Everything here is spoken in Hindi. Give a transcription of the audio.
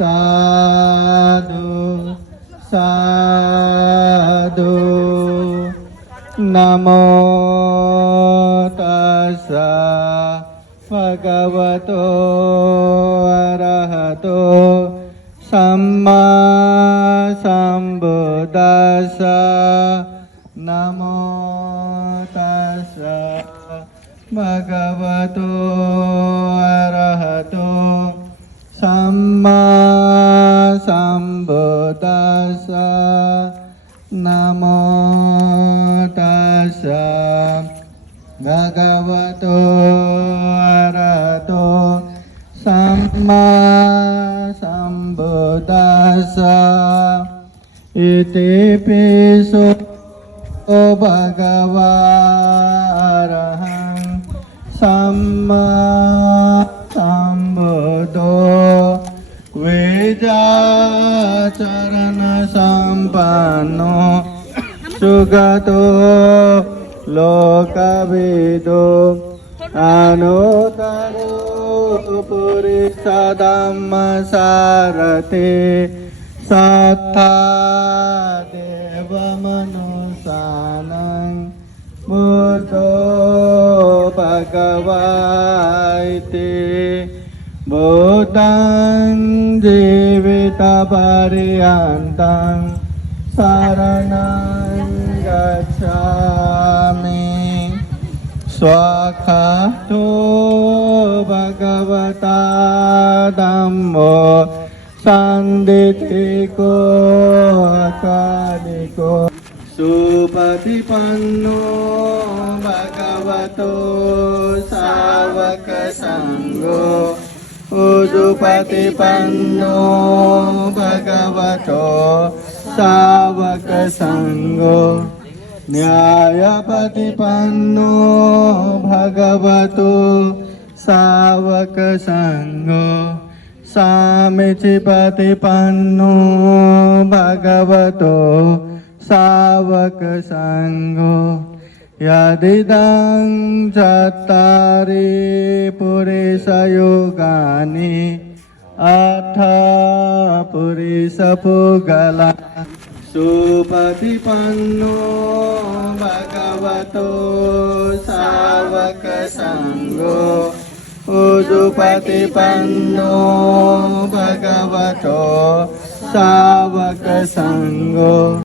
साधु साधु नमो तस्सा भगवतो अरहतो सम्मा सम्बुद्दस्सा नमो तस्सा भगवतो अरहतो सम्मा सम्बुद्दस्सा नमो तस्सा भगवतो अरहतो सम्मा सम्बुद्दस्सा इति पिसो भगवा अरहं सम्मा सम्बुद्धो वेदाचरण सम्पन्नो सुगतो लोकविदो अनुत्तरो पुरुषधम्मसारथे सत्ता देवमनुसानं बुद्धो भगवा इति बुद्धं जीवितपर्यन्तं शरणं गच्छामि स्वाक्षतो भगवता धम्मो सन्दितिको अकालिको सुपतिपन्नो भगवतो सावक संघो उजुपतिपन्नो भगवतो सावक संघो न्यायपतिपन्नो भगवतो सावक संघो सामीचिपतिपन्नो भगवतो सावक संघो यदिदं चत्तारि पुरुषयोगानि अथ पुरुषपुगला सुपतिपन्नो भगवतो सावक संघो उजुपतिपन्नो भगवतो सावक संघो